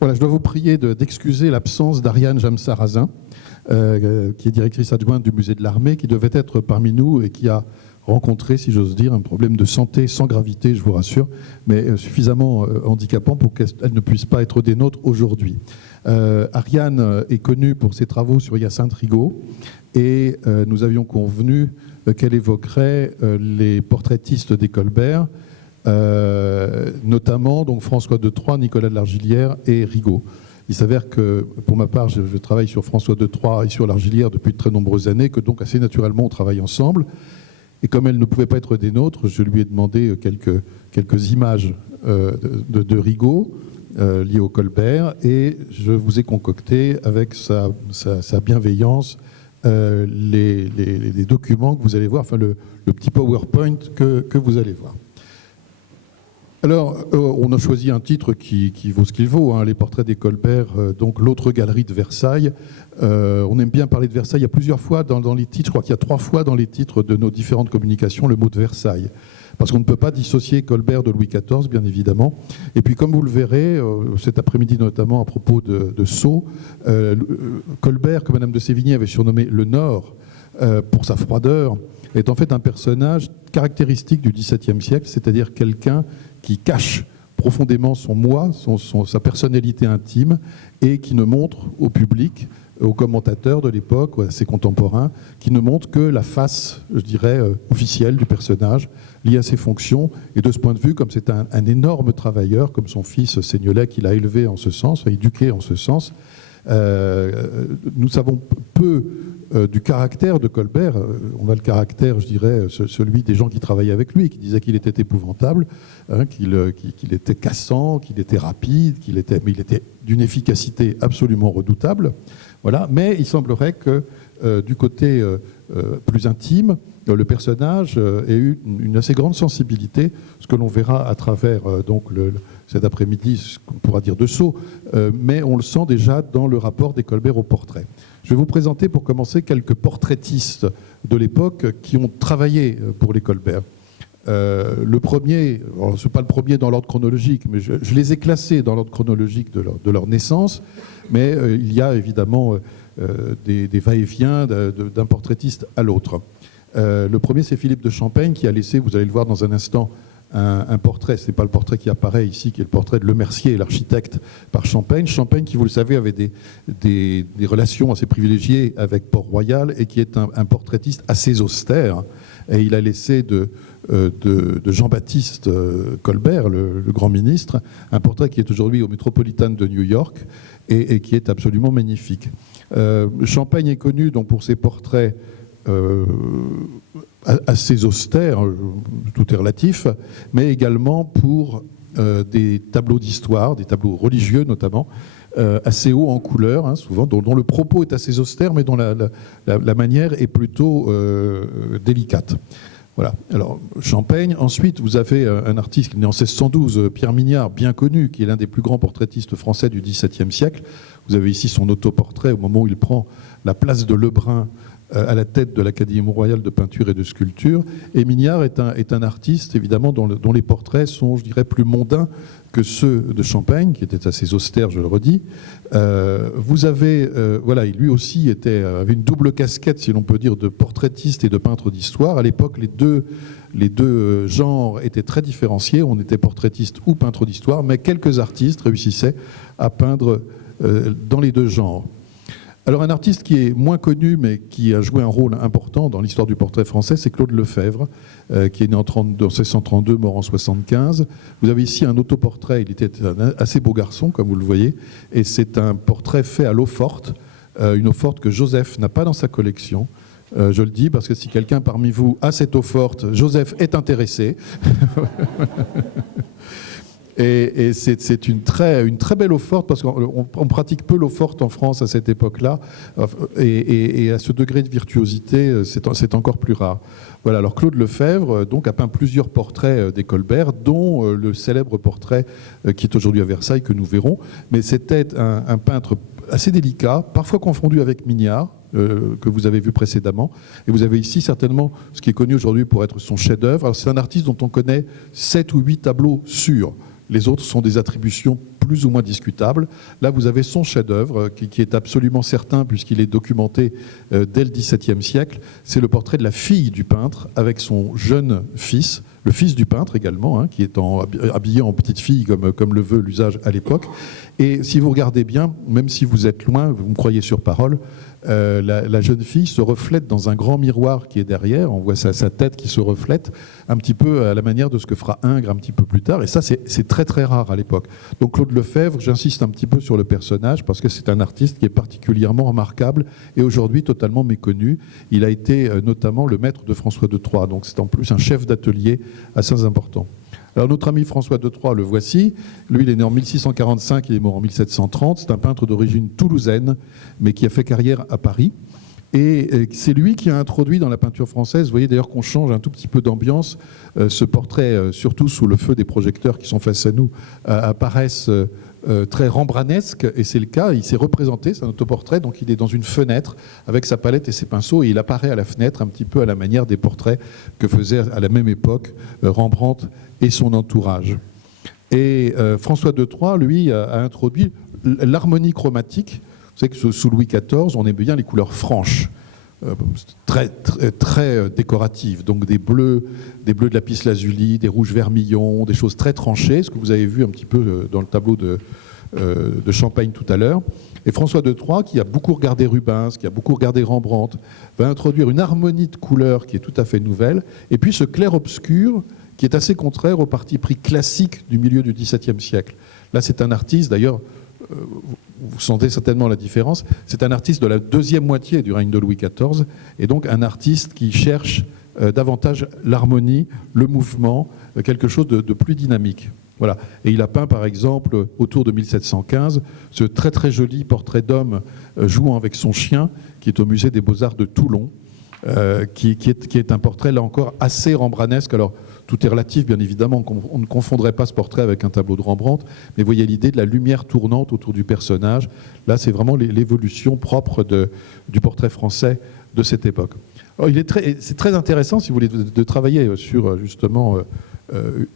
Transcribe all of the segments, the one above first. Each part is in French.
Voilà, je dois vous prier d'excuser l'absence d'Ariane Jamsar-Azin, qui est directrice adjointe du musée de l'Armée, qui devait être parmi nous et qui a rencontré, si j'ose dire, un problème de santé sans gravité, je vous rassure, mais suffisamment handicapant pour qu'elle ne puisse pas être des nôtres aujourd'hui. Ariane est connue pour ses travaux sur Hyacinthe Rigaud et nous avions convenu qu'elle évoquerait les portraitistes des Colbert, notamment donc François de Troyes, Nicolas de Largillière et Rigaud. Il s'avère que, pour ma part, je travaille sur François de Troyes et sur Largillière depuis de très nombreuses années, que donc assez naturellement on travaille ensemble. Et comme elle ne pouvait pas être des nôtres, je lui ai demandé quelques images de Rigaud liées au Colbert, et je vous ai concocté avec sa bienveillance les documents que vous allez voir, enfin le petit PowerPoint que vous allez voir. Alors, on a choisi un titre qui vaut ce qu'il vaut, hein, les portraits des Colbert, donc l'autre galerie de Versailles. On aime bien parler de Versailles. Il y a plusieurs fois dans les titres, je crois qu'il y a 3 fois dans les titres de nos différentes communications, le mot de Versailles. Parce qu'on ne peut pas dissocier Colbert de Louis XIV, bien évidemment. Et puis, comme vous le verrez, cet après-midi notamment à propos de Sceaux, Colbert, que Madame de Sévigné avait surnommé le Nord, pour sa froideur, est en fait un personnage caractéristique du XVIIe siècle, c'est-à-dire quelqu'un qui cache profondément son moi, sa personnalité intime, et qui ne montre au public, aux commentateurs de l'époque, à ses contemporains, qui ne montre que la face, je dirais, officielle du personnage, liée à ses fonctions. Et de ce point de vue, comme c'est un énorme travailleur, comme son fils Seignelay, qu'il a élevé en ce sens, éduqué en ce sens, nous savons peu du caractère de Colbert. On a le caractère, je dirais, celui des gens qui travaillaient avec lui, qui disaient qu'il était épouvantable, hein, qu'il était cassant, qu'il était rapide, mais il était d'une efficacité absolument redoutable. Voilà. Mais il semblerait que du côté plus intime, le personnage ait eu une assez grande sensibilité, ce que l'on verra à travers cet après-midi, ce qu'on pourra dire de Sceaux, mais on le sent déjà dans le rapport des Colbert au portrait. Je vais vous présenter pour commencer quelques portraitistes de l'époque qui ont travaillé pour les Colbert. Le premier, ce n'est pas le premier dans l'ordre chronologique, mais je les ai classés dans l'ordre chronologique de leur naissance, mais il y a évidemment des va-et-vient d'un portraitiste à l'autre. Le premier, c'est Philippe de Champaigne qui a laissé, vous allez le voir dans un instant, un portrait. Ce n'est pas le portrait qui apparaît ici, qui est le portrait de Lemercier, l'architecte, par Champaigne. Champaigne, qui, vous le savez, avait des relations assez privilégiées avec Port-Royal et qui est un portraitiste assez austère. Et il a laissé de Jean-Baptiste Colbert, le grand ministre, un portrait qui est aujourd'hui au Metropolitan de New York et qui est absolument magnifique. Champaigne est connu donc pour ses portraits assez austères, tout est relatif, mais également pour des tableaux d'histoire, des tableaux religieux notamment, assez hauts en couleur, hein, souvent, dont le propos est assez austère, mais dont la manière est plutôt délicate. Voilà. Alors, Champaigne. Ensuite, vous avez un artiste qui est né en 1612, Pierre Mignard, bien connu, qui est l'un des plus grands portraitistes français du XVIIe siècle. Vous avez ici son autoportrait au moment où il prend la place de Lebrun à la tête de l'Académie royale de peinture et de sculpture. Et Mignard est un artiste, évidemment, dont les portraits sont, je dirais, plus mondains que ceux de Champaigne, qui étaient assez austères, je le redis. Vous avez, voilà, lui aussi avait une double casquette, si l'on peut dire, de portraitiste et de peintre d'histoire. À l'époque, les deux genres étaient très différenciés. On était portraitiste ou peintre d'histoire, mais quelques artistes réussissaient à peindre dans les deux genres. Alors un artiste qui est moins connu, mais qui a joué un rôle important dans l'histoire du portrait français, c'est Claude Lefebvre, qui est né en 1632, mort en 75. Vous avez ici un autoportrait, il était un assez beau garçon, comme vous le voyez, et c'est un portrait fait à l'eau-forte, une eau-forte que Joseph n'a pas dans sa collection. Je le dis parce que si quelqu'un parmi vous a cette eau-forte, Joseph est intéressé. Et c'est une très belle eau-forte, parce qu'on pratique peu l'eau-forte en France à cette époque-là, et à ce degré de virtuosité, c'est encore plus rare. Voilà, alors Claude Lefebvre donc, a peint plusieurs portraits des Colbert, dont le célèbre portrait qui est aujourd'hui à Versailles, que nous verrons, mais c'était un peintre assez délicat, parfois confondu avec Mignard, que vous avez vu précédemment. Et vous avez ici certainement ce qui est connu aujourd'hui pour être son chef-d'œuvre. Alors c'est un artiste dont on connaît 7 ou 8 tableaux sûrs. Les autres sont des attributions plus ou moins discutables. Là, vous avez son chef-d'œuvre, qui est absolument certain, puisqu'il est documenté dès le XVIIe siècle. C'est le portrait de la fille du peintre avec son jeune fils, le fils du peintre également, qui est habillé en petite fille, comme le veut l'usage à l'époque. Et si vous regardez bien, même si vous êtes loin, vous me croyez sur parole, la jeune fille se reflète dans un grand miroir qui est derrière. On voit sa tête qui se reflète, un petit peu à la manière de ce que fera Ingres un petit peu plus tard. Et ça, c'est très très rare à l'époque. Donc Claude Lefebvre, j'insiste un petit peu sur le personnage, parce que c'est un artiste qui est particulièrement remarquable et aujourd'hui totalement méconnu. Il a été notamment le maître de François de Troyes, donc c'est en plus un chef d'atelier assez important. Alors notre ami François de Troyes, le voici. Lui, il est né en 1645, il est mort en 1730. C'est un peintre d'origine toulousaine, mais qui a fait carrière à Paris. Et c'est lui qui a introduit dans la peinture française, vous voyez d'ailleurs qu'on change un tout petit peu d'ambiance, ce portrait, surtout sous le feu des projecteurs qui sont face à nous, apparaissent très rembrandesques, et c'est le cas, il s'est représenté, c'est un autoportrait, donc il est dans une fenêtre avec sa palette et ses pinceaux, et il apparaît à la fenêtre un petit peu à la manière des portraits que faisaient à la même époque Rembrandt et son entourage. Et François de Troyes, lui, a introduit l'harmonie chromatique. Vous savez que sous Louis XIV, on aime bien les couleurs franches, très décoratives, donc des bleus de lapis-lazuli, des rouges vermillons, des choses très tranchées, ce que vous avez vu un petit peu dans le tableau de Champagne tout à l'heure. Et François de Troyes, qui a beaucoup regardé Rubens, qui a beaucoup regardé Rembrandt, va introduire une harmonie de couleurs qui est tout à fait nouvelle, et puis ce clair-obscur qui est assez contraire au parti pris classique du milieu du XVIIe siècle. Là, c'est un artiste, d'ailleurs, vous sentez certainement la différence, c'est un artiste de la deuxième moitié du règne de Louis XIV, et donc un artiste qui cherche davantage l'harmonie, le mouvement, quelque chose de plus dynamique. Voilà. Et il a peint, par exemple, autour de 1715, ce très très joli portrait d'homme jouant avec son chien, qui est au musée des Beaux-Arts de Toulon, qui est un portrait, là encore, assez rembrandesque. Alors, tout est relatif, bien évidemment, on ne confondrait pas ce portrait avec un tableau de Rembrandt, mais vous voyez l'idée de la lumière tournante autour du personnage. Là, c'est vraiment l'évolution propre du portrait français de cette époque. C'est très intéressant, si vous voulez, de travailler sur, justement,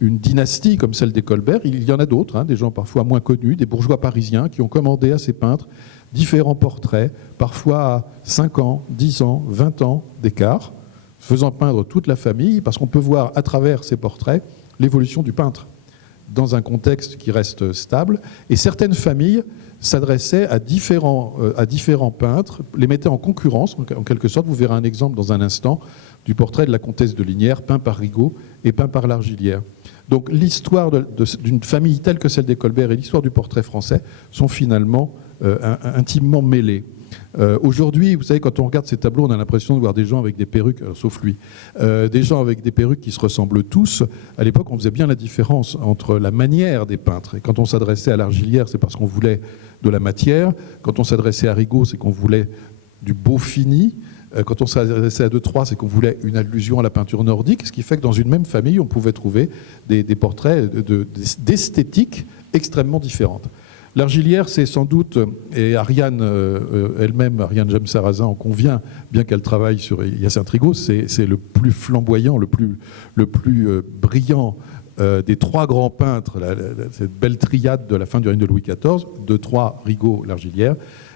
une dynastie comme celle des Colbert. Il y en a d'autres, des gens parfois moins connus, des bourgeois parisiens qui ont commandé à ces peintres différents portraits, parfois à 5 ans, 10 ans, 20 ans d'écart, faisant peindre toute la famille, parce qu'on peut voir à travers ces portraits l'évolution du peintre dans un contexte qui reste stable. Et certaines familles s'adressaient à différents peintres, les mettaient en concurrence, en quelque sorte. Vous verrez un exemple dans un instant du portrait de la comtesse de Linières, peint par Rigaud et peint par Largillière. Donc l'histoire d'une famille telle que celle des Colbert et l'histoire du portrait français sont finalement intimement mêlées. Aujourd'hui, vous savez, quand on regarde ces tableaux, on a l'impression de voir des gens avec des perruques, sauf lui, des gens avec des perruques qui se ressemblent tous. À l'époque, on faisait bien la différence entre la manière des peintres. Et quand on s'adressait à Largillière, c'est parce qu'on voulait de la matière. Quand on s'adressait à Rigaud, c'est qu'on voulait du beau fini. Quand on s'adressait à De Troyes, c'est qu'on voulait une allusion à la peinture nordique, ce qui fait que dans une même famille, on pouvait trouver des portraits d'esthétique extrêmement différentes. Largillière, c'est sans doute, et Ariane elle-même, Ariane James-Sarrazin en convient, bien qu'elle travaille sur Hyacinthe Rigaud, c'est le plus flamboyant, le plus brillant des trois grands peintres, cette belle triade de la fin du règne de Louis XIV, De Troyes, Rigaud, Largillière.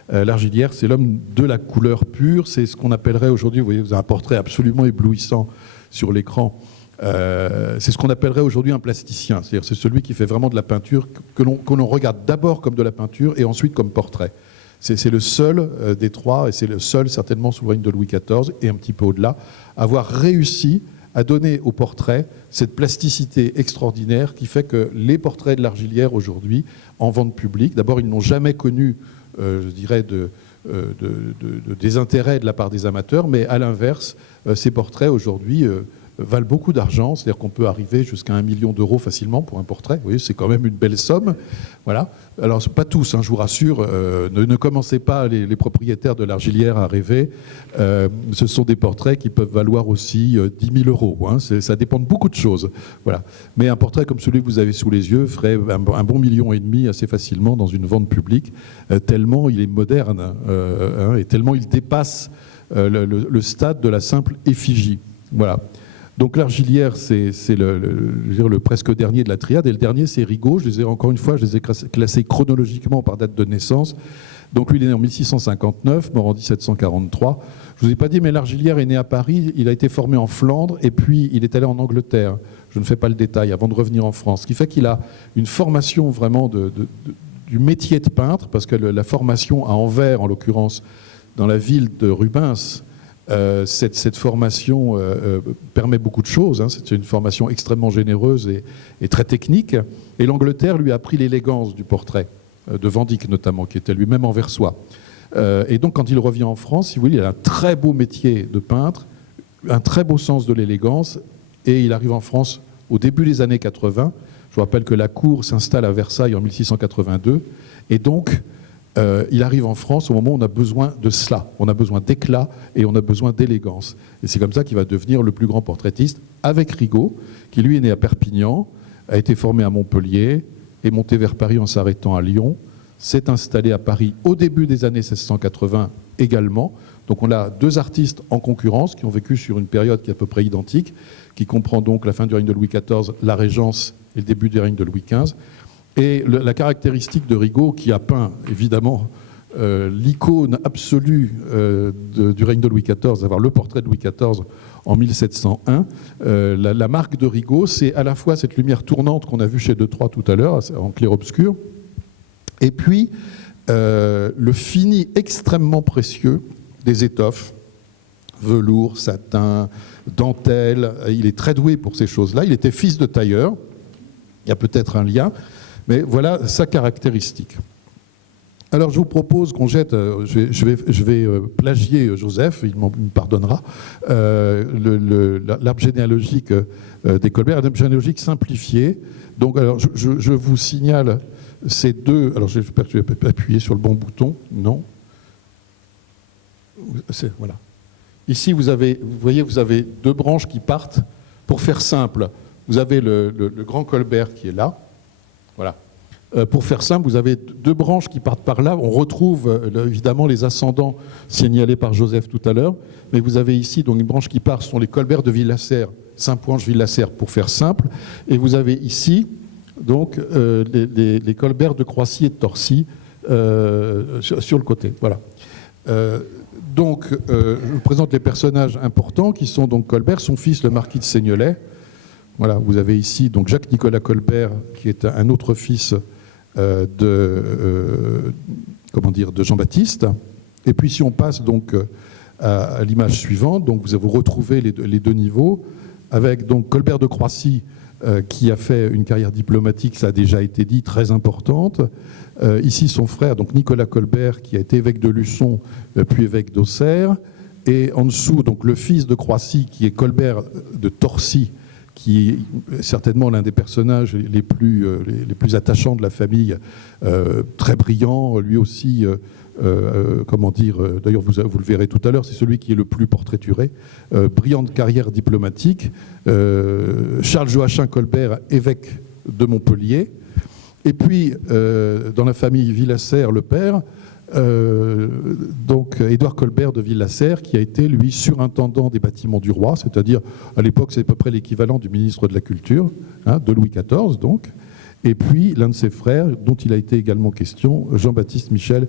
Largillière, c'est l'homme de la couleur pure, c'est ce qu'on appellerait aujourd'hui, vous voyez, vous avez un portrait absolument éblouissant sur l'écran, c'est ce qu'on appellerait aujourd'hui un plasticien, c'est-à-dire c'est celui qui fait vraiment de la peinture que l'on regarde d'abord comme de la peinture et ensuite comme portrait. C'est le seul des trois, et c'est le seul certainement sous le règne de Louis XIV et un petit peu au-delà, à avoir réussi à donner au portrait cette plasticité extraordinaire qui fait que les portraits de Largillière aujourd'hui, en vente publique, d'abord ils n'ont jamais connu, je dirais, de désintérêt de la part des amateurs, mais à l'inverse, ces portraits aujourd'hui valent beaucoup d'argent, c'est-à-dire qu'on peut arriver jusqu'à 1 million d'euros facilement pour un portrait. Vous voyez, c'est quand même une belle somme. Voilà. Alors, pas tous, je vous rassure, ne commencez pas les propriétaires de Largillière à rêver. Ce sont des portraits qui peuvent valoir aussi 10 000 euros. Ça dépend de beaucoup de choses. Voilà. Mais un portrait comme celui que vous avez sous les yeux ferait un bon 1,5 million assez facilement dans une vente publique, tellement il est moderne et tellement il dépasse le stade de la simple effigie. Voilà. Donc l'Argilière, c'est le presque dernier de la triade, et le dernier, c'est Rigaud. Encore une fois, je les ai classés chronologiquement par date de naissance. Donc lui, il est né en 1659, mort en 1743. Je ne vous ai pas dit, mais l'Argilière est né à Paris, il a été formé en Flandre, et puis il est allé en Angleterre. Je ne fais pas le détail, avant de revenir en France. Ce qui fait qu'il a une formation vraiment du métier de peintre, parce que la formation à Anvers, en l'occurrence, dans la ville de Rubens, cette formation permet beaucoup de choses. C'est une formation extrêmement généreuse et très technique. Et l'Angleterre lui a appris l'élégance du portrait, de Van Dyck notamment, qui était lui-même anversois. Et donc, quand il revient en France, si vous voulez, il a un très beau métier de peintre, un très beau sens de l'élégance, et il arrive en France au début des années 80. Je vous rappelle que la cour s'installe à Versailles en 1682, et donc il arrive en France au moment où on a besoin de cela, on a besoin d'éclat et on a besoin d'élégance. Et c'est comme ça qu'il va devenir le plus grand portraitiste, avec Rigaud, qui lui est né à Perpignan, a été formé à Montpellier, est monté vers Paris en s'arrêtant à Lyon, s'est installé à Paris au début des années 1680 également. Donc on a deux artistes en concurrence qui ont vécu sur une période qui est à peu près identique, qui comprend donc la fin du règne de Louis XIV, la Régence et le début du règne de Louis XV. Et la caractéristique de Rigaud, qui a peint évidemment l'icône absolue du règne de Louis XIV, à savoir le portrait de Louis XIV en 1701, la marque de Rigaud, c'est à la fois cette lumière tournante qu'on a vue chez Detroit tout à l'heure, en clair-obscur, et puis le fini extrêmement précieux des étoffes, velours, satin, dentelle. Il est très doué pour ces choses-là. Il était fils de tailleur, il y a peut-être un lien, mais voilà sa caractéristique. Alors je vous propose qu'on jette, je vais plagier Joseph, il me pardonnera, l'arbre généalogique des Colbert, un arbre généalogique simplifié. Donc alors je vous signale ces deux, alors j'espère que je vais appuyer sur le bon bouton, non. Voilà. Ici vous voyez, vous avez deux branches qui partent. Pour faire simple, vous avez le grand Colbert qui est là, voilà. Pour faire simple, vous avez deux branches qui partent par là. On retrouve évidemment les ascendants signalés par Joseph tout à l'heure, mais vous avez ici donc une branche qui part, ce sont les Colbert de Villasserre, Saint-Poinge-Villasserre pour faire simple, et vous avez ici donc les Colbert de Croissy et de Torcy sur le côté. Voilà. Donc, je vous présente les personnages importants qui sont donc Colbert, son fils le marquis de Seignelay. Voilà, vous avez ici donc Jacques-Nicolas Colbert, qui est un autre fils de Jean-Baptiste. Et puis si on passe donc à l'image suivante, donc vous retrouvez les deux niveaux, avec donc Colbert de Croissy, qui a fait une carrière diplomatique, ça a déjà été dit, très importante. Ici son frère, donc Nicolas Colbert, qui a été évêque de Luçon, puis évêque d'Auxerre. Et en dessous, donc le fils de Croissy, qui est Colbert de Torcy, qui est certainement l'un des personnages les plus attachants de la famille, très brillant, lui aussi, d'ailleurs vous le verrez tout à l'heure, c'est celui qui est le plus portraituré, brillante carrière diplomatique, Charles Joachim Colbert, évêque de Montpellier, et puis dans la famille Villasserre, le père, donc Édouard Colbert de Villasserre, qui a été lui surintendant des bâtiments du roi, c'est-à-dire à l'époque c'est à peu près l'équivalent du ministre de la Culture, de Louis XIV donc, et puis l'un de ses frères dont il a été également question, Jean-Baptiste Michel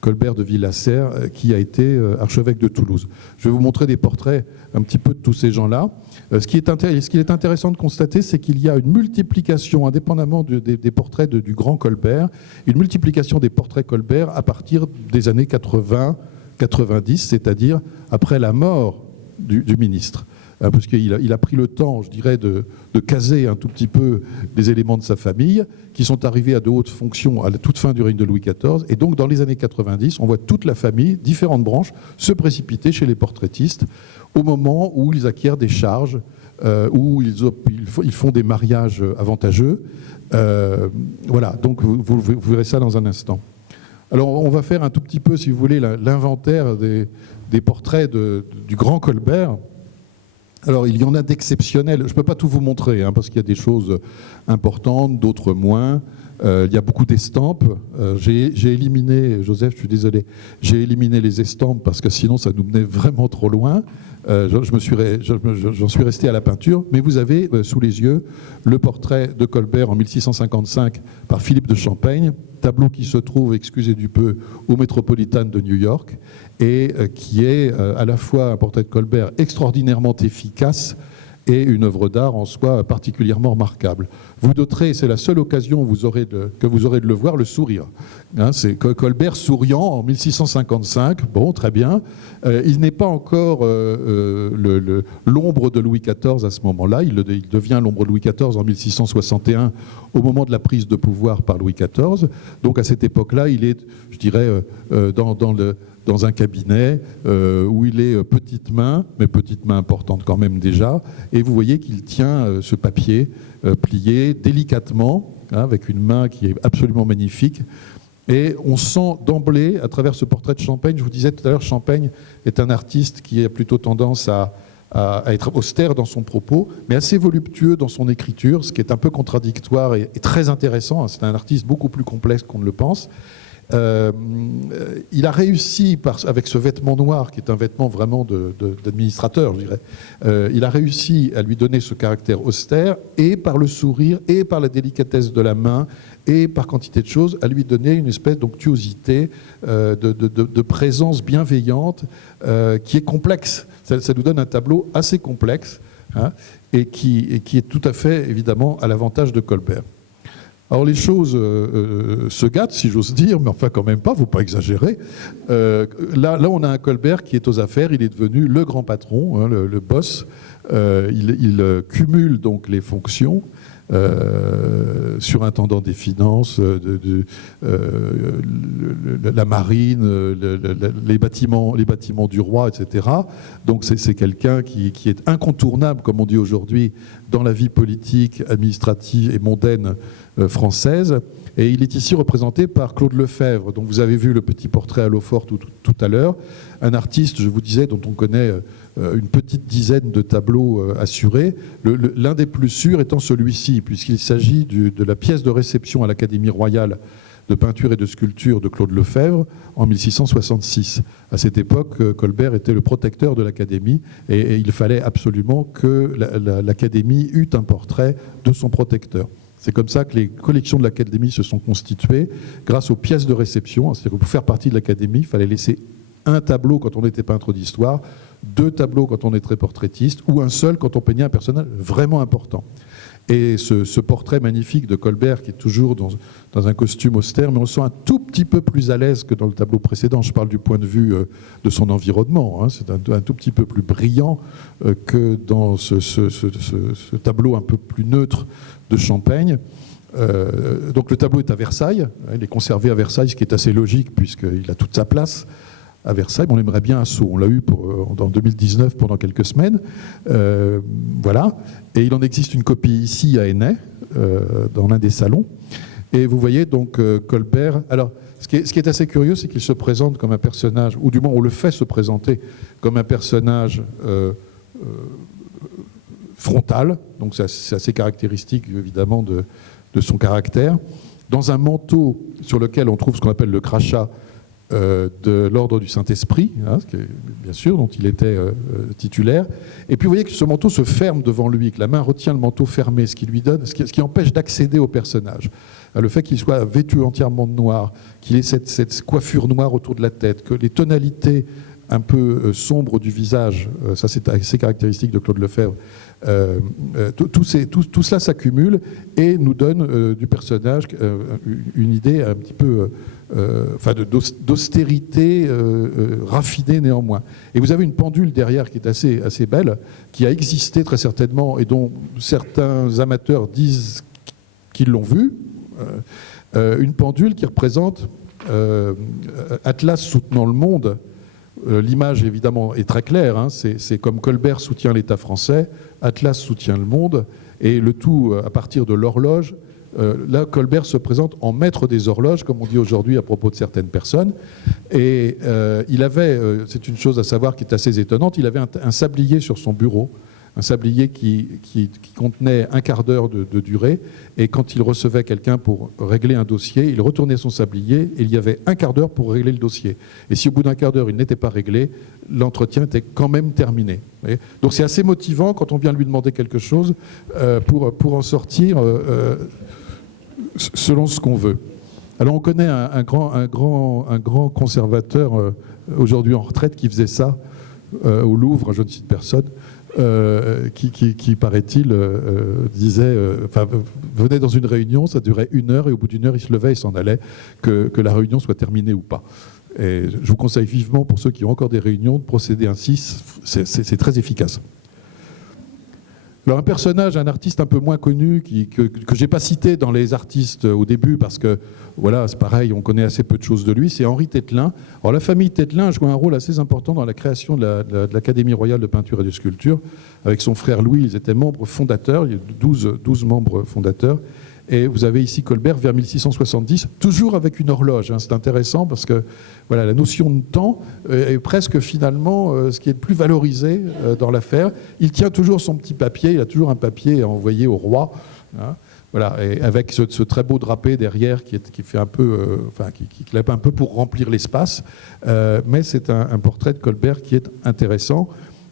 Colbert de Villasserre, qui a été archevêque de Toulouse. Je vais vous montrer des portraits un petit peu de tous ces gens-là. Ce qui est intéressant de constater, c'est qu'il y a une multiplication, indépendamment des portraits du grand Colbert, une multiplication des portraits Colbert à partir des années 80-90, c'est-à-dire après la mort du ministre. Parce qu'il a pris le temps, je dirais, de caser un tout petit peu les éléments de sa famille, qui sont arrivés à de hautes fonctions à la toute fin du règne de Louis XIV. Et donc, dans les années 90, on voit toute la famille, différentes branches, se précipiter chez les portraitistes au moment où ils acquièrent des charges, où ils font des mariages avantageux. Voilà, donc vous verrez ça dans un instant. Alors, on va faire un tout petit peu, si vous voulez, l'inventaire des portraits du grand Colbert. Alors, il y en a d'exceptionnels. Je ne peux pas tout vous montrer, parce qu'il y a des choses importantes, d'autres moins. Il y a beaucoup d'estampes. J'ai éliminé, Joseph, je suis désolé, j'ai éliminé les estampes parce que sinon, ça nous menait vraiment trop loin. J'en suis resté à la peinture, mais vous avez sous les yeux le portrait de Colbert en 1655 par Philippe de Champaigne, tableau qui se trouve, excusez du peu, au Metropolitan de New York, et qui est à la fois un portrait de Colbert extraordinairement efficace et une œuvre d'art en soi particulièrement remarquable. Vous noterez, c'est la seule occasion que vous aurez de le voir, le sourire. Hein, c'est Colbert souriant en 1655, bon, très bien. Il n'est pas encore l'ombre de Louis XIV à ce moment-là, il devient l'ombre de Louis XIV en 1661, au moment de la prise de pouvoir par Louis XIV. Donc à cette époque-là, il est, je dirais, dans un cabinet où il est petite main, mais petite main importante quand même déjà, et vous voyez qu'il tient ce papier plié délicatement, hein, avec une main qui est absolument magnifique, et on sent d'emblée, à travers ce portrait de Champaigne, je vous disais tout à l'heure, Champaigne est un artiste qui a plutôt tendance à être austère dans son propos, mais assez voluptueux dans son écriture, ce qui est un peu contradictoire et très intéressant. C'est un artiste beaucoup plus complexe qu'on ne le pense. Il a réussi, avec ce vêtement noir, qui est un vêtement vraiment d'administrateur, je dirais, il a réussi à lui donner ce caractère austère, et par le sourire, et par la délicatesse de la main, et par quantité de choses, à lui donner une espèce d'onctuosité, de présence bienveillante, qui est complexe. Ça nous donne un tableau assez complexe, hein, et qui est tout à fait, évidemment, à l'avantage de Colbert. Alors les choses se gâtent, si j'ose dire, mais enfin quand même pas, il ne faut pas exagérer. Là, on a un Colbert qui est aux affaires, il est devenu le grand patron, hein, le boss. Il cumule donc les fonctions, surintendant des finances, la marine, les bâtiments du roi, etc. Donc c'est quelqu'un qui est incontournable, comme on dit aujourd'hui, dans la vie politique, administrative et mondaine française. Et il est ici représenté par Claude Lefebvre, dont vous avez vu le petit portrait à l'eau-fort tout à l'heure. Un artiste, je vous disais, dont on connaît une petite dizaine de tableaux assurés. L'un des plus sûrs étant celui-ci, puisqu'il s'agit de la pièce de réception à l'Académie royale de peinture et de sculpture de Claude Lefebvre en 1666. À cette époque, Colbert était le protecteur de l'Académie et il fallait absolument que l'Académie eût un portrait de son protecteur. C'est comme ça que les collections de l'Académie se sont constituées grâce aux pièces de réception. C'est-à-dire que pour faire partie de l'Académie, il fallait laisser un tableau quand on était peintre d'histoire, 2 tableaux quand on était portraitiste, ou un seul quand on peignait un personnage vraiment important. Et ce portrait magnifique de Colbert, qui est toujours dans un costume austère, mais on le sent un tout petit peu plus à l'aise que dans le tableau précédent. Je parle du point de vue de son environnement. Hein. C'est un tout petit peu plus brillant que dans ce tableau un peu plus neutre de Champaigne. Donc le tableau est à Versailles. Il est conservé à Versailles, ce qui est assez logique, puisqu'il a toute sa place à Versailles. On l'aimerait bien à Sceaux. On l'a eu en 2019 pendant quelques semaines. Voilà. Et il en existe une copie ici à Ainet, dans l'un des salons. Et vous voyez donc Colbert. Alors, ce qui est assez curieux, c'est qu'il se présente comme un personnage, ou du moins on le fait se présenter comme un personnage frontal. Donc c'est assez caractéristique, évidemment, de son caractère. Dans un manteau sur lequel on trouve ce qu'on appelle le crachat de l'ordre du Saint-Esprit, hein, bien sûr, dont il était titulaire. Et puis vous voyez que ce manteau se ferme devant lui, que la main retient le manteau fermé, ce qui empêche d'accéder au personnage. Le fait qu'il soit vêtu entièrement de noir, qu'il ait cette coiffure noire autour de la tête, que les tonalités un peu sombres du visage, ça c'est assez caractéristique de Claude Lefebvre, tout cela s'accumule et nous donne du personnage une idée un petit peu d'austérité raffinée néanmoins. Et vous avez une pendule derrière qui est assez belle, qui a existé très certainement et dont certains amateurs disent qu'ils l'ont vue. Une pendule qui représente Atlas soutenant le monde. L'image évidemment est très claire, hein. C'est comme Colbert soutient l'État français, Atlas soutient le monde, et le tout à partir de l'horloge. Là, Colbert se présente en maître des horloges, comme on dit aujourd'hui à propos de certaines personnes. Et il avait, c'est une chose à savoir qui est assez étonnante, il avait un sablier sur son bureau, un sablier qui contenait un quart d'heure de durée, et quand il recevait quelqu'un pour régler un dossier, il retournait son sablier, et il y avait un quart d'heure pour régler le dossier. Et si au bout d'un quart d'heure il n'était pas réglé, l'entretien était quand même terminé. Donc c'est assez motivant quand on vient lui demander quelque chose pour en sortir selon ce qu'on veut. Alors on connaît un grand conservateur aujourd'hui en retraite qui faisait ça au Louvre, je ne cite personne, qui paraît-il, disait, venait dans une réunion, ça durait 1 heure, et au bout d'1 heure, il se levait et s'en allait, que la réunion soit terminée ou pas. Et je vous conseille vivement, pour ceux qui ont encore des réunions, de procéder ainsi, c'est très efficace. Alors un personnage, un artiste un peu moins connu, que je n'ai pas cité dans les artistes au début, parce que voilà, c'est pareil, on connaît assez peu de choses de lui, c'est Henri Tettelin. Alors la famille Tettelin a joué un rôle assez important dans la création de l'Académie royale de peinture et de sculpture. Avec son frère Louis, ils étaient membres fondateurs, il y a 12 membres fondateurs. Et vous avez ici Colbert vers 1670, toujours avec une horloge. C'est intéressant parce que voilà, la notion de temps est presque finalement ce qui est le plus valorisé dans l'affaire. Il tient toujours son petit papier, il a toujours un papier à envoyer au roi. Hein, voilà, et avec ce très beau drapé derrière qui fait un peu, qui clappe un peu pour remplir l'espace. Mais c'est un portrait de Colbert qui est intéressant.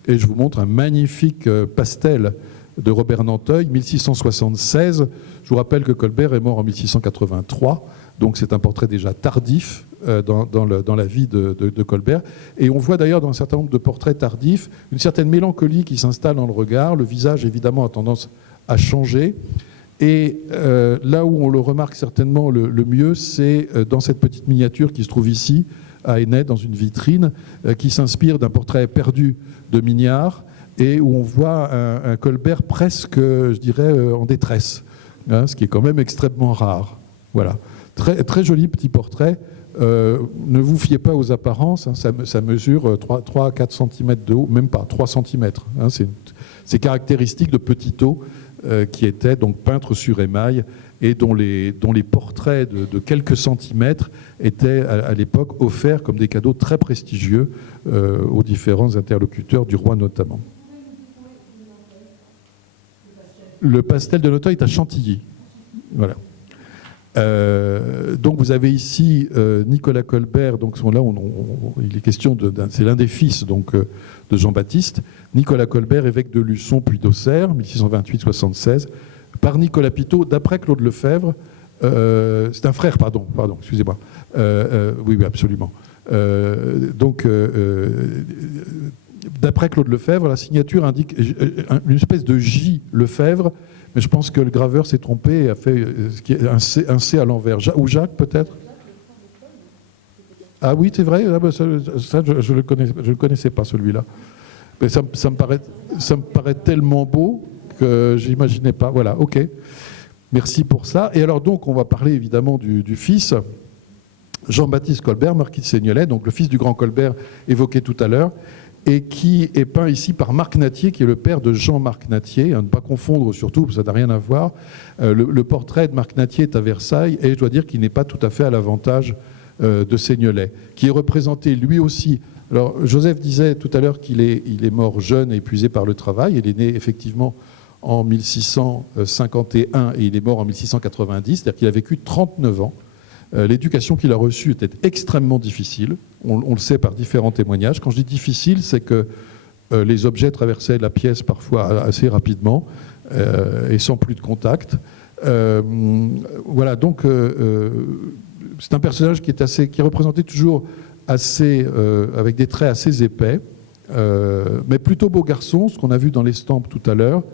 Et je vous montre un magnifique pastel de Robert Nanteuil, 1676. Je vous rappelle que Colbert est mort en 1683, donc c'est un portrait déjà tardif dans la vie de Colbert. Et on voit d'ailleurs dans un certain nombre de portraits tardifs une certaine mélancolie qui s'installe dans le regard. Le visage, évidemment, a tendance à changer. Et là où on le remarque certainement le mieux, c'est dans cette petite miniature qui se trouve ici, à Ennet, dans une vitrine, qui s'inspire d'un portrait perdu de Mignard, et où on voit un Colbert presque, je dirais, en détresse, hein, ce qui est quand même extrêmement rare. Voilà. Très, très joli petit portrait. Ne vous fiez pas aux apparences, hein, ça mesure 3 à 4 cm de haut, même pas 3 cm. Hein, c'est caractéristique de Petitot, qui était donc peintre sur émail, et dont les portraits de quelques centimètres étaient à l'époque offerts comme des cadeaux très prestigieux aux différents interlocuteurs du roi notamment. Le pastel de Nanteuil est à Chantilly. Voilà. Donc vous avez ici Nicolas Colbert, donc là il est question c'est l'un des fils donc de Jean-Baptiste, Nicolas Colbert, évêque de Luçon puis d'Auxerre, 1628-76, par Nicolas Pitot, d'après Claude Lefebvre, c'est un frère, pardon, excusez-moi, oui, absolument. D'après Claude Lefebvre, la signature indique une espèce de J Lefebvre, mais je pense que le graveur s'est trompé et a fait un C à l'envers. Ou Jacques, peut-être? Ah oui, c'est vrai, ça je le connaissais pas, celui-là. Mais ça me paraît tellement beau que je n'imaginais pas. Voilà, ok. Merci pour ça. Et alors donc, on va parler évidemment du fils, Jean-Baptiste Colbert, marquis de Seignelay, donc le fils du grand Colbert évoqué tout à l'heure, et qui est peint ici par Marc Nattier, qui est le père de Jean-Marc Nattier, à ne pas confondre surtout, ça n'a rien à voir. Le portrait de Marc Nattier est à Versailles, et je dois dire qu'il n'est pas tout à fait à l'avantage de Seignelay, qui est représenté lui aussi. Alors Joseph disait tout à l'heure qu'il est mort jeune et épuisé par le travail. Il est né effectivement en 1651 et il est mort en 1690, c'est-à-dire qu'il a vécu 39 ans. L'éducation qu'il a reçue était extrêmement difficile, on le sait par différents témoignages. Quand je dis difficile, c'est que les objets traversaient la pièce parfois assez rapidement et sans plus de contact. Voilà, donc c'est un personnage qui est représenté toujours avec des traits assez épais, mais plutôt beau garçon, ce qu'on a vu dans l'estampes tout à l'heure.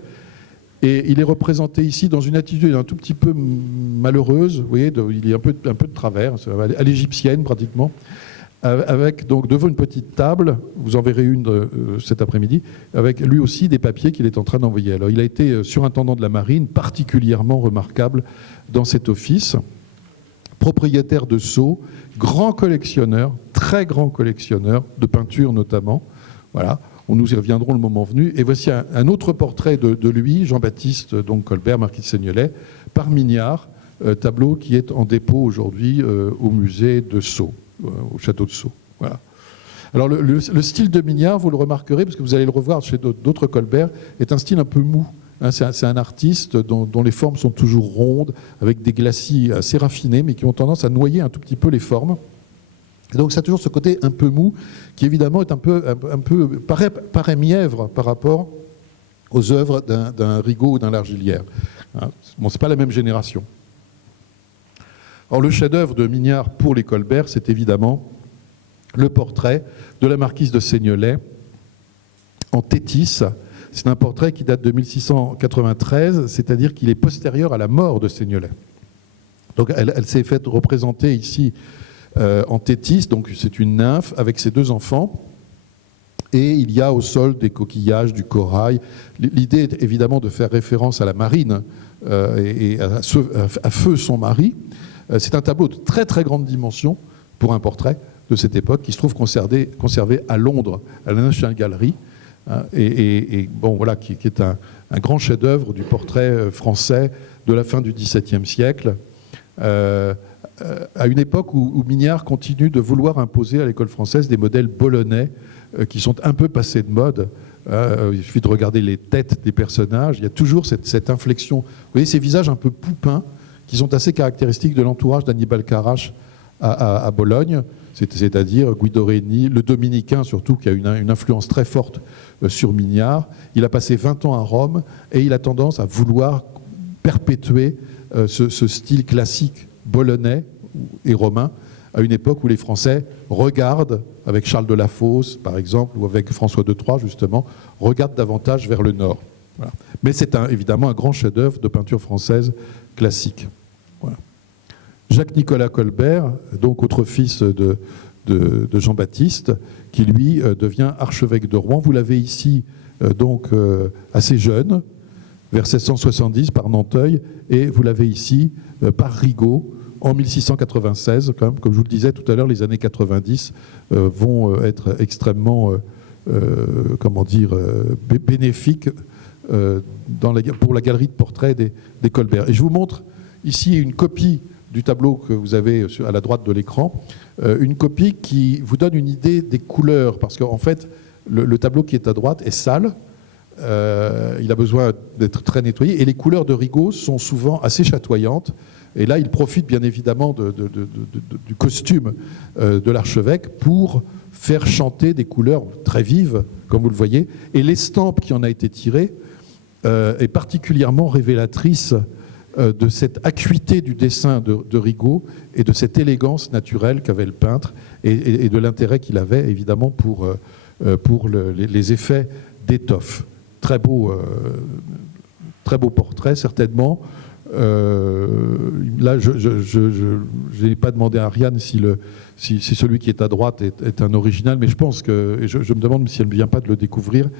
Et il est représenté ici dans une attitude un tout petit peu malheureuse, vous voyez, il est un peu de travers, à l'égyptienne pratiquement, avec donc devant une petite table, vous en verrez une cet après-midi, avec lui aussi des papiers qu'il est en train d'envoyer. Alors il a été surintendant de la marine, particulièrement remarquable dans cet office, propriétaire de sceaux, grand collectionneur, très grand collectionneur de peinture notamment, voilà. Nous y reviendrons le moment venu. Et voici un autre portrait de lui, Jean-Baptiste donc Colbert, marquis de Seignelay, par Mignard, tableau qui est en dépôt aujourd'hui au musée de Sceaux, au château de Sceaux. Voilà. Alors le style de Mignard, vous le remarquerez, parce que vous allez le revoir chez d'autres Colbert, est un style un peu mou. Hein, c'est un artiste dont les formes sont toujours rondes, avec des glacis assez raffinés, mais qui ont tendance à noyer un tout petit peu les formes. Et donc ça a toujours ce côté un peu mou, qui évidemment est un peu paraît mièvre par rapport aux œuvres d'un Rigaud ou d'un Largillière. Hein, bon, c'est pas la même génération. Alors le chef-d'œuvre de Mignard pour les Colbert, c'est évidemment le portrait de la marquise de Seignelay en tétis. C'est un portrait qui date de 1693, c'est-à-dire qu'il est postérieur à la mort de Seignelay. Donc elle s'est faite représenter ici en tétis, donc c'est une nymphe avec ses 2 enfants, et il y a au sol des coquillages, du corail. L'idée est évidemment de faire référence à la marine et à Feu, son mari. C'est un tableau de très très grande dimension pour un portrait de cette époque, qui se trouve conservé à Londres, à la National Gallery, et bon, voilà, qui est un grand chef-d'œuvre du portrait français de la fin du XVIIe siècle, à une époque où Mignard continue de vouloir imposer à l'école française des modèles bolonais qui sont un peu passés de mode. Il suffit de regarder les têtes des personnages, il y a toujours cette inflexion. Vous voyez ces visages un peu poupins qui sont assez caractéristiques de l'entourage d'Annibal Carrache à Bologne, c'est-à-dire Guido Reni, le dominicain surtout, qui a une influence très forte sur Mignard. Il a passé 20 ans à Rome et il a tendance à vouloir perpétuer ce style classique bolonais et romain à une époque où les Français regardent, avec Charles de la Fosse par exemple, ou avec François de Troyes justement, regardent davantage vers le nord. Voilà. Mais c'est évidemment un grand chef-d'œuvre de peinture française classique. Voilà. Jacques-Nicolas Colbert, donc autre fils de Jean-Baptiste, qui lui devient archevêque de Rouen. Vous l'avez ici donc assez jeune, vers 1670 par Nanteuil, et vous l'avez ici par Rigaud en 1696. Quand même, comme je vous le disais tout à l'heure, les années 90 vont être extrêmement bénéfiques pour la galerie de portraits des Colbert. Et je vous montre ici une copie du tableau que vous avez à la droite de l'écran, une copie qui vous donne une idée des couleurs, parce qu'en fait, le tableau qui est à droite est sale, il a besoin d'être très nettoyé, et les couleurs de Rigaud sont souvent assez chatoyantes, et là, il profite bien évidemment du costume de l'archevêque pour faire chanter des couleurs très vives, comme vous le voyez, et l'estampe qui en a été tirée est particulièrement révélatrice de cette acuité du dessin de Rigaud et de cette élégance naturelle qu'avait le peintre et de l'intérêt qu'il avait évidemment pour les effets d'étoffe. Très beau portrait certainement. Là, je n'ai pas demandé à Ariane si celui qui est à droite est un original, mais je pense que, et je me demande si elle ne vient pas de le découvrir,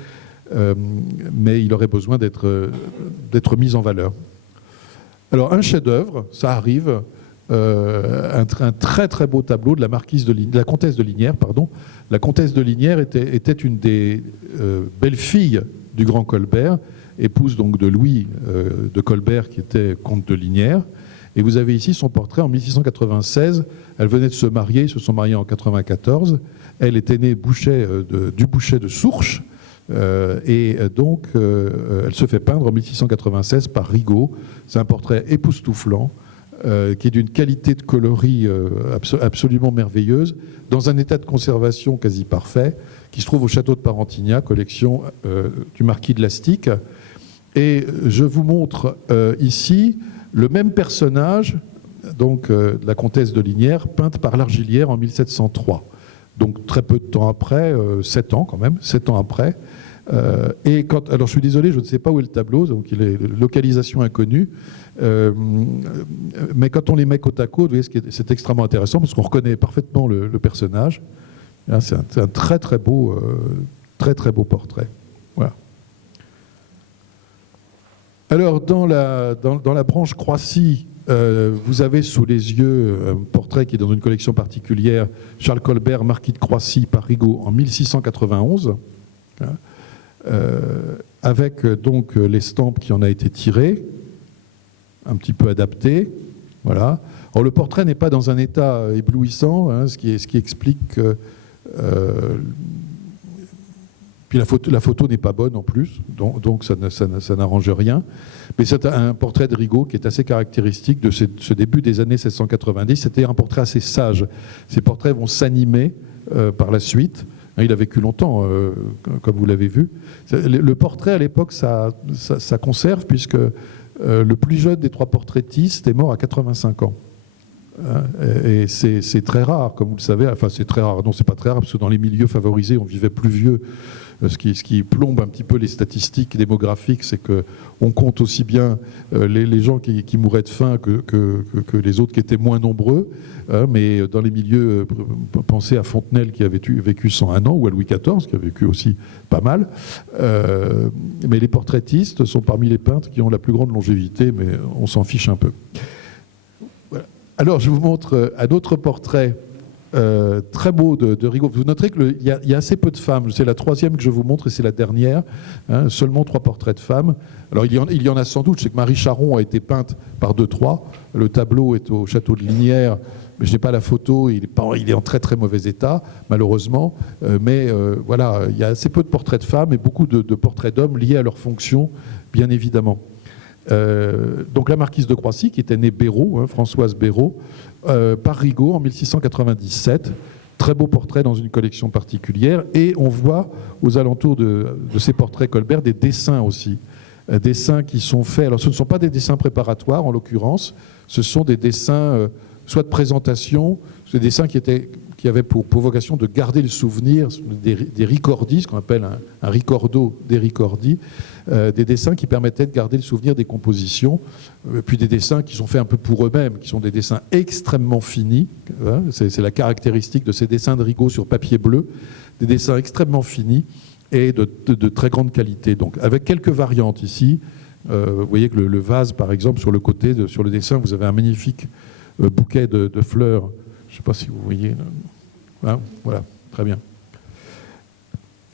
mais il aurait besoin d'être mis en valeur. Alors, un chef-d'œuvre, ça arrive, un très très beau tableau de la marquise de la comtesse de Linières, pardon. La comtesse de Linières était une des belles-filles du grand Colbert, épouse donc de Louis de Colbert, qui était comte de Linières. Et vous avez ici son portrait en 1696. Elle venait de se marier, ils se sont mariés en 94. Elle était née du boucher de Sourches. Et donc, elle se fait peindre en 1696 par Rigaud. C'est un portrait époustouflant, qui est d'une qualité de coloris absolument merveilleuse, dans un état de conservation quasi parfait, qui se trouve au château de Parentignac, collection du marquis de Lastic. Et je vous montre ici le même personnage, donc de la comtesse de Linières, peinte par Largillière en 1703. Donc très peu de temps après, 7 ans quand même, 7 ans après. Alors je suis désolé, je ne sais pas où est le tableau, donc il est localisation inconnue. Mais quand on les met côte à côte, vous voyez, c'est extrêmement intéressant parce qu'on reconnaît parfaitement le personnage. C'est un très très beau portrait. Voilà. Alors dans la branche Croissy, vous avez sous les yeux un portrait qui est dans une collection particulière, Charles Colbert, marquis de Croissy par Rigaud en 1691, avec donc l'estampe qui en a été tirée, un petit peu adaptée. Voilà. Alors le portrait n'est pas dans un état éblouissant, ce qui explique Puis la photo n'est pas bonne en plus, donc ça n'arrange rien. Mais c'est un portrait de Rigaud qui est assez caractéristique de ce début des années 1790. C'était un portrait assez sage. Ces portraits vont s'animer par la suite. Il a vécu longtemps, comme vous l'avez vu. Le portrait, à l'époque, ça conserve, puisque le plus jeune des trois portraitistes est mort à 85 ans. Et c'est très rare, comme vous le savez. Enfin, c'est très rare. Non, c'est pas très rare, parce que dans les milieux favorisés, on vivait plus vieux. Ce qui plombe un petit peu les statistiques démographiques, c'est qu'on compte aussi bien les gens qui mouraient de faim que les autres qui étaient moins nombreux. Mais dans les milieux, pensez à Fontenelle qui a vécu 101 ans, ou à Louis XIV qui a vécu aussi pas mal. Mais les portraitistes sont parmi les peintres qui ont la plus grande longévité, mais on s'en fiche un peu. Voilà. Alors je vous montre un autre portrait très beau de Rigaud. Vous noterez qu'il y a assez peu de femmes. C'est la troisième que je vous montre et c'est la dernière. Seulement 3 portraits de femmes. Alors il y en a sans doute. Je sais que Marie Charon a été peinte par 2-3. Le tableau est au château de Lignières, mais je n'ai pas la photo. Il est en très très mauvais état, malheureusement. Mais voilà, il y a assez peu de portraits de femmes et beaucoup de portraits d'hommes liés à leur fonction, bien évidemment. Donc la marquise de Croissy, qui était née Béraud, Françoise Béraud, par Rigaud en 1697. Très beau portrait dans une collection particulière. Et on voit aux alentours de ces portraits Colbert des dessins aussi. Dessins qui sont faits. Alors ce ne sont pas des dessins préparatoires en l'occurrence, ce sont des dessins soit de présentation, des dessins qui avaient pour vocation de garder le souvenir, des ricordis, ce qu'on appelle un ricordo des ricordis, des dessins qui permettaient de garder le souvenir des compositions, puis des dessins qui sont faits un peu pour eux-mêmes, qui sont des dessins extrêmement finis, c'est la caractéristique de ces dessins de Rigaud sur papier bleu, des dessins extrêmement finis et de très grande qualité. Donc, avec quelques variantes ici, vous voyez que le vase, par exemple, sur le côté, sur le dessin, vous avez un magnifique bouquet de fleurs. Je ne sais pas si vous voyez. Voilà, très bien.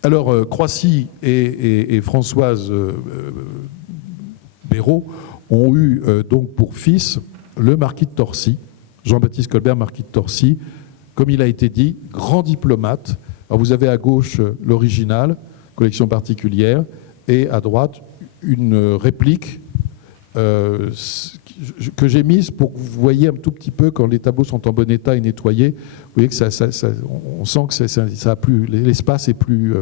Alors, Croissy et Françoise Béraud ont eu donc pour fils le marquis de Torcy, Jean-Baptiste Colbert, marquis de Torcy, comme il a été dit, grand diplomate. Alors, vous avez à gauche l'original, collection particulière, et à droite une réplique que j'ai mise pour que vous voyez un tout petit peu quand les tableaux sont en bon état et nettoyés. Vous voyez que on sent que l'espace est plus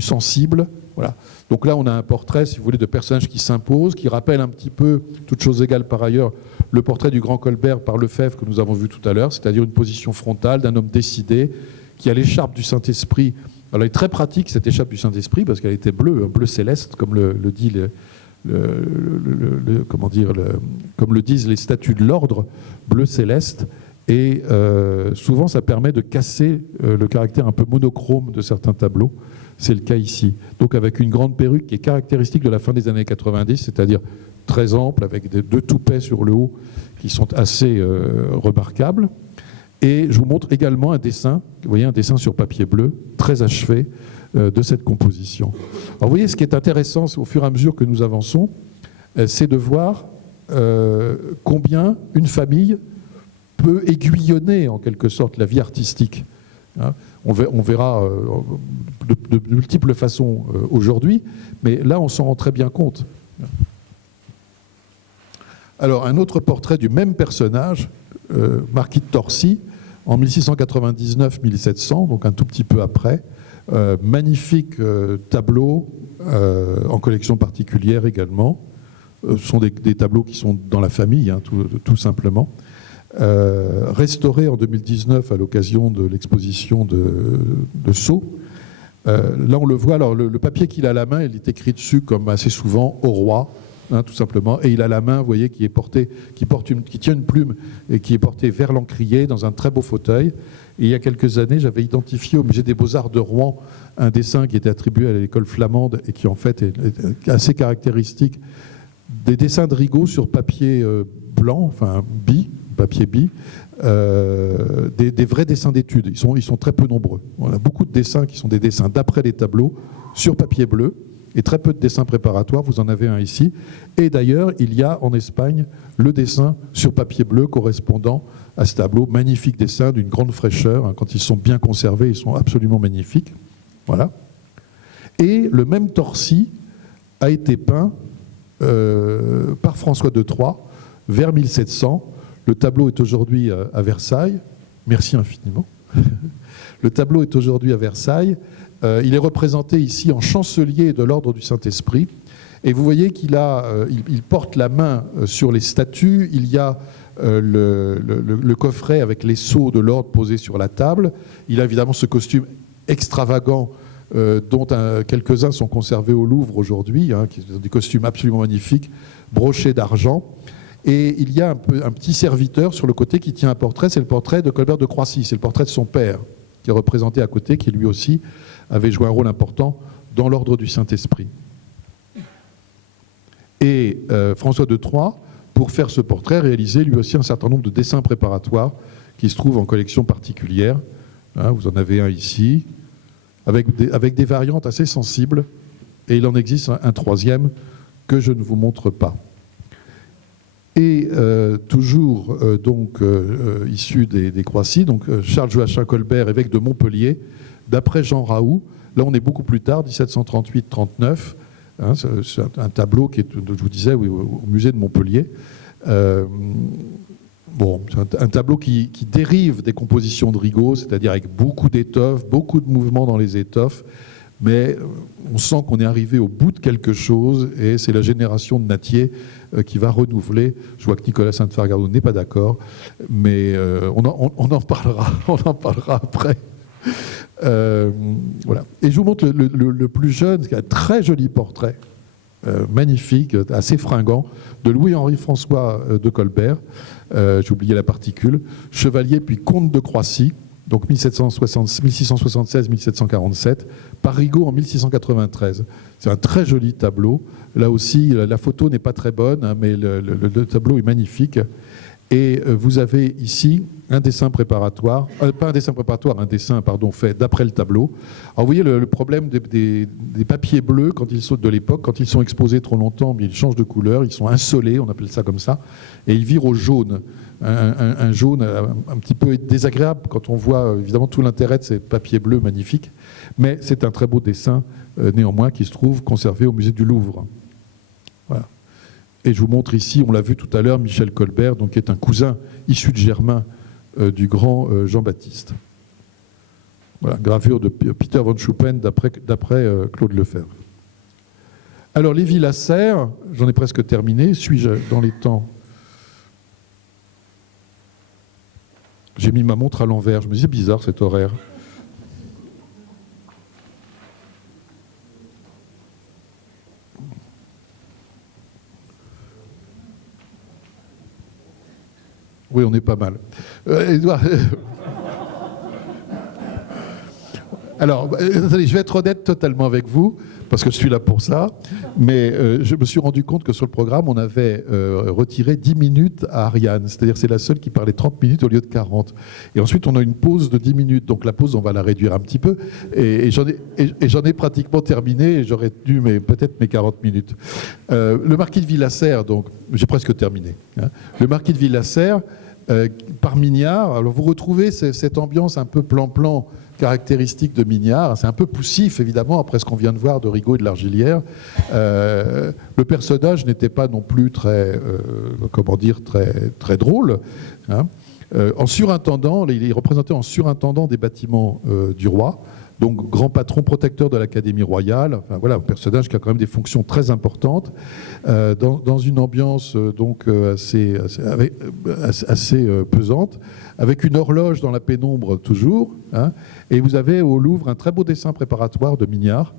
sensible. Voilà. Donc là, on a un portrait, si vous voulez, de personnage qui s'impose, qui rappelle un petit peu, toutes choses égales par ailleurs, le portrait du grand Colbert par Lefebvre que nous avons vu tout à l'heure, c'est-à-dire une position frontale d'un homme décidé, qui a l'écharpe du Saint-Esprit. Alors, elle est très pratique, cette écharpe du Saint-Esprit, parce qu'elle était bleue, un bleu céleste, comme le dit comme le disent les statuts de l'ordre, bleu céleste, et souvent ça permet de casser le caractère un peu monochrome de certains tableaux. C'est le cas ici. Donc avec une grande perruque qui est caractéristique de la fin des années 90, c'est-à-dire très ample, avec 2 toupets sur le haut qui sont assez remarquables. Et je vous montre également un dessin, vous voyez, un dessin sur papier bleu, très achevé, de cette composition. Alors vous voyez, ce qui est intéressant au fur et à mesure que nous avançons, c'est de voir combien une famille peut aiguillonner en quelque sorte la vie artistique. On verra de multiples façons aujourd'hui, mais là on s'en rend très bien compte. Alors un autre portrait du même personnage, marquis de Torcy, en 1699-1700, donc un tout petit peu après. Magnifique tableau en collection particulière également. Ce sont des tableaux qui sont dans la famille, tout simplement. Restauré en 2019 à l'occasion de l'exposition de Sceaux. Là, on le voit. Alors, le papier qu'il a à la main, il est écrit dessus, comme assez souvent, au roi, tout simplement. Et il a la main, vous voyez, qui tient une plume et qui est portée vers l'encrier dans un très beau fauteuil. Et il y a quelques années, j'avais identifié au Musée des Beaux-Arts de Rouen un dessin qui était attribué à l'école flamande et qui en fait est assez caractéristique des dessins de Rigaud sur papier blanc, enfin papier bi, des vrais dessins d'études. Ils sont très peu nombreux. On a beaucoup de dessins qui sont des dessins d'après les tableaux sur papier bleu et très peu de dessins préparatoires. Vous en avez un ici. Et d'ailleurs, il y a en Espagne le dessin sur papier bleu correspondant à ce tableau. Magnifique dessin d'une grande fraîcheur. Quand ils sont bien conservés, ils sont absolument magnifiques. Voilà. Et le même Torcy a été peint par François de Troyes vers 1700. Le tableau est aujourd'hui à Versailles. Merci infiniment. Le tableau est aujourd'hui à Versailles. Il est représenté ici en chancelier de l'ordre du Saint-Esprit. Et vous voyez qu'il il porte la main sur les statues. Il y a le coffret avec les sceaux de l'ordre posés sur la table. Il a évidemment ce costume extravagant dont quelques-uns sont conservés au Louvre aujourd'hui, qui sont des costumes absolument magnifiques, brochés d'argent. Et il y a un petit serviteur sur le côté qui tient un portrait, c'est le portrait de Colbert de Croissy, c'est le portrait de son père, qui est représenté à côté, qui lui aussi avait joué un rôle important dans l'ordre du Saint-Esprit. Et François de Troyes, pour faire ce portrait, réalisait lui aussi un certain nombre de dessins préparatoires qui se trouvent en collection particulière. Vous en avez un ici, avec des variantes assez sensibles, et il en existe un troisième que je ne vous montre pas. Et toujours issu des Croissy, donc Charles Joachim Colbert, évêque de Montpellier, d'après Jean Raoult, là on est beaucoup plus tard, 1738-39, c'est un tableau qui est, je vous disais, oui, au musée de Montpellier. C'est un tableau qui dérive des compositions de Rigaud, c'est-à-dire avec beaucoup d'étoffes, beaucoup de mouvements dans les étoffes, mais on sent qu'on est arrivé au bout de quelque chose, et c'est la génération de Nattier qui va renouveler. Je vois que Nicolas Sainte-Fargado n'est pas d'accord, mais on en parlera après. Voilà. Et je vous montre le plus jeune, qui a un très joli portrait, magnifique, assez fringant, de Louis-Henri François de Colbert. J'ai oublié la particule. Chevalier puis comte de Croissy, donc 1676-1747, par Rigaud en 1693. C'est un très joli tableau. Là aussi, la photo n'est pas très bonne, mais le tableau est magnifique. Et vous avez ici un dessin préparatoire, pas un dessin préparatoire, un dessin, pardon, fait d'après le tableau. Alors vous voyez le problème des papiers bleus quand ils sautent de l'époque, quand ils sont exposés trop longtemps, ils changent de couleur, ils sont insolés, on appelle ça comme ça, et ils virent au jaune. Un jaune un petit peu désagréable quand on voit évidemment tout l'intérêt de ces papiers bleus magnifiques, mais c'est un très beau dessin néanmoins qui se trouve conservé au musée du Louvre. Voilà. Et je vous montre ici, on l'a vu tout à l'heure, Michel Colbert, donc, qui est un cousin issu de Germain du grand Jean-Baptiste. Voilà, gravure de Peter von Schuppen d'après Claude Lefebvre. Alors, Lévi-Lasserre, j'en ai presque terminé. Suis-je dans les temps? J'ai mis ma montre à l'envers. Je me disais, bizarre cet horaire. Oui, on est pas mal. Édouard. Alors, attendez, je vais être honnête totalement avec vous, parce que je suis là pour ça, mais je me suis rendu compte que sur le programme, on avait retiré 10 minutes à Ariane, c'est-à-dire c'est la seule qui parlait 30 minutes au lieu de 40. Et ensuite, on a une pause de 10 minutes, donc la pause, on va la réduire un petit peu, et j'en ai pratiquement terminé, et j'aurais dû peut-être mes 40 minutes. Le marquis de Villasserre, donc, j'ai presque terminé. Le marquis de Villasserre, par Mignard, alors vous retrouvez cette ambiance un peu plan-plan, caractéristique de Mignard. C'est un peu poussif, évidemment, après ce qu'on vient de voir de Rigaud et de L'Argilière. Le personnage n'était pas non plus très drôle. En surintendant, il est représenté en surintendant des bâtiments du roi, donc grand patron protecteur de l'Académie royale. Enfin, voilà, un personnage qui a quand même des fonctions très importantes, dans une ambiance donc assez pesante, avec une horloge dans la pénombre toujours. Et vous avez au Louvre un très beau dessin préparatoire de Mignard,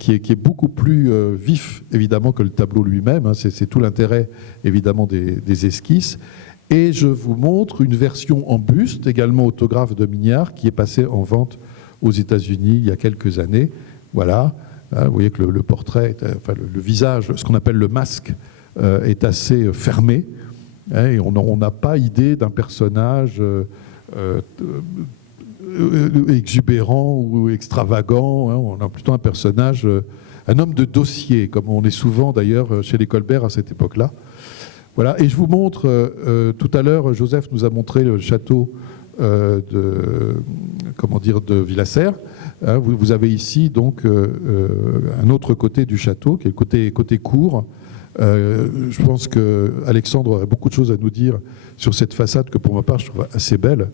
qui est beaucoup plus vif, évidemment, que le tableau lui-même. C'est tout l'intérêt, évidemment, des esquisses. Et je vous montre une version en buste, également autographe de Mignard, qui est passée en vente aux États-Unis il y a quelques années. Voilà, vous voyez que le portrait, le visage, ce qu'on appelle le masque, est assez fermé. Et on n'a pas idée d'un personnage exubérant ou extravagant. On a plutôt un personnage un homme de dossier, comme on est souvent d'ailleurs chez les Colbert à cette époque-là. Voilà, et je vous montre, tout à l'heure, Joseph nous a montré le château de Villasserre. Hein, vous avez ici donc un autre côté du château, qui est le côté cour. Je pense qu'Alexandre aurait beaucoup de choses à nous dire sur cette façade que pour ma part je trouve assez belle,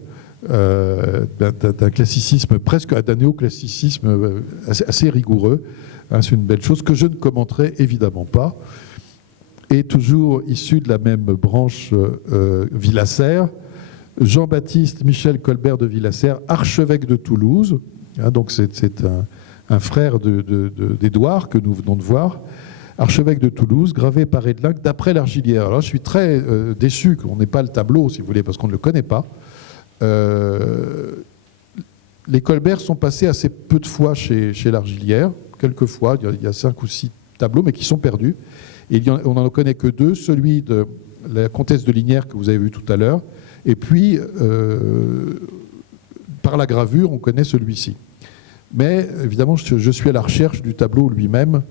d'un classicisme, presque d'un néoclassicisme assez rigoureux. Hein, c'est une belle chose que je ne commenterai évidemment pas. Et toujours issu de la même branche Villasserre, Jean-Baptiste Michel Colbert de Villasserre, archevêque de Toulouse. Hein, donc c'est un frère d'Édouard que nous venons de voir. Archevêque de Toulouse, gravé par Edlin d'après l'Argilière. Alors je suis très déçu qu'on n'ait pas le tableau, si vous voulez, parce qu'on ne le connaît pas. Les Colbert sont passés assez peu de fois chez l'Argilière, quelques fois, il y a 5 ou 6 tableaux, mais qui sont perdus. Et on n'en connaît que 2, celui de la comtesse de Lignières que vous avez vu tout à l'heure, et puis par la gravure, on connaît celui-ci. Mais évidemment, je suis à la recherche du tableau lui-même,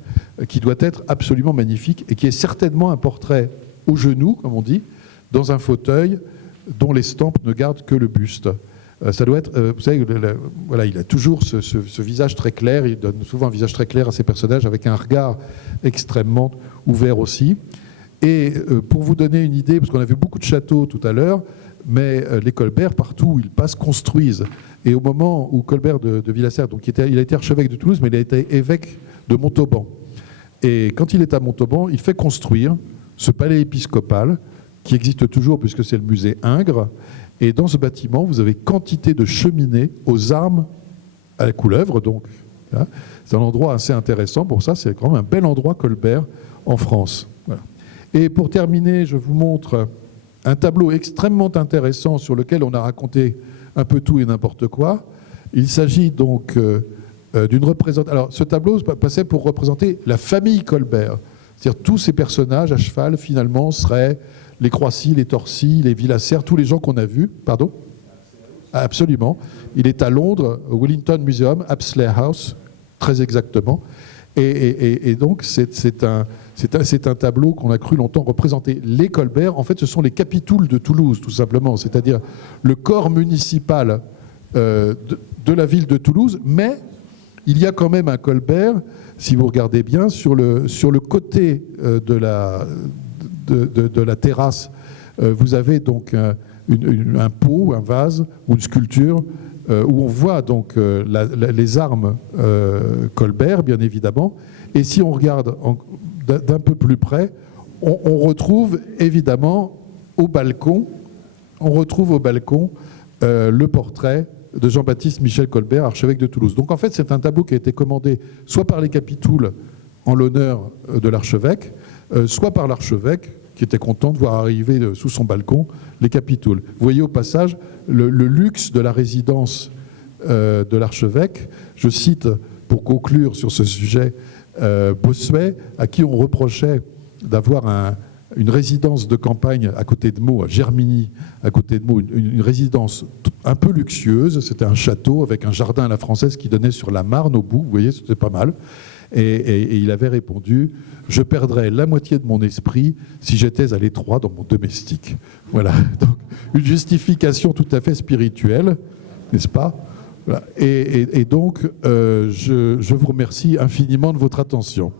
qui doit être absolument magnifique, et qui est certainement un portrait au genou, comme on dit, dans un fauteuil dont l'estampe ne garde que le buste. Ça doit être, vous savez, voilà, il a toujours ce visage très clair, il donne souvent un visage très clair à ses personnages, avec un regard extrêmement ouvert aussi. Et pour vous donner une idée, parce qu'on a vu beaucoup de châteaux tout à l'heure, mais les Colbert, partout où ils passent, construisent. Et au moment où Colbert de Villasserre, donc il a été archevêque de Toulouse, mais il a été évêque de Montauban. Et quand il est à Montauban, il fait construire ce palais épiscopal, qui existe toujours puisque c'est le musée Ingres. Et dans ce bâtiment, vous avez quantité de cheminées aux armes à la couleuvre. Donc, hein, c'est un endroit assez intéressant pour ça. C'est quand même un bel endroit Colbert en France. Voilà. Et pour terminer, je vous montre un tableau extrêmement intéressant sur lequel on a raconté un peu tout et n'importe quoi. Il s'agit donc d'une représentation. Alors, ce tableau passait pour représenter la famille Colbert. C'est-à-dire tous ces personnages à cheval, finalement, seraient les Croissy, les Torcy, les Villasserre, tous les gens qu'on a vus. Pardon ? Absolument. Il est à Londres, au Wellington Museum, Apsley House, très exactement. Et donc, c'est un tableau qu'on a cru longtemps représenter les Colbert. En fait, ce sont les capitouls de Toulouse, tout simplement. C'est-à-dire le corps municipal de la ville de Toulouse. Mais il y a quand même un Colbert, si vous regardez bien, sur le côté de la terrasse. Vous avez donc un pot, un vase ou une sculpture où on voit donc les armes Colbert, bien évidemment. Et si on regarde d'un peu plus près, on retrouve évidemment au balcon, le portrait de Jean-Baptiste Michel Colbert, archevêque de Toulouse. Donc en fait, c'est un tableau qui a été commandé soit par les capitouls en l'honneur de l'archevêque, soit par l'archevêque qui était content de voir arriver sous son balcon les capitouls. Vous voyez au passage le luxe de la résidence de l'archevêque. Je cite, pour conclure sur ce sujet, Bossuet, à qui on reprochait d'avoir une résidence de campagne à côté de Meaux, à Germigny, à côté de Meaux, une résidence un peu luxueuse. C'était un château avec un jardin à la française qui donnait sur la Marne au bout. Vous voyez, c'était pas mal. Et il avait répondu « Je perdrais la moitié de mon esprit si j'étais à l'étroit dans mon domestique ». Voilà, donc une justification tout à fait spirituelle, n'est-ce pas ? Voilà. Et donc, je vous remercie infiniment de votre attention.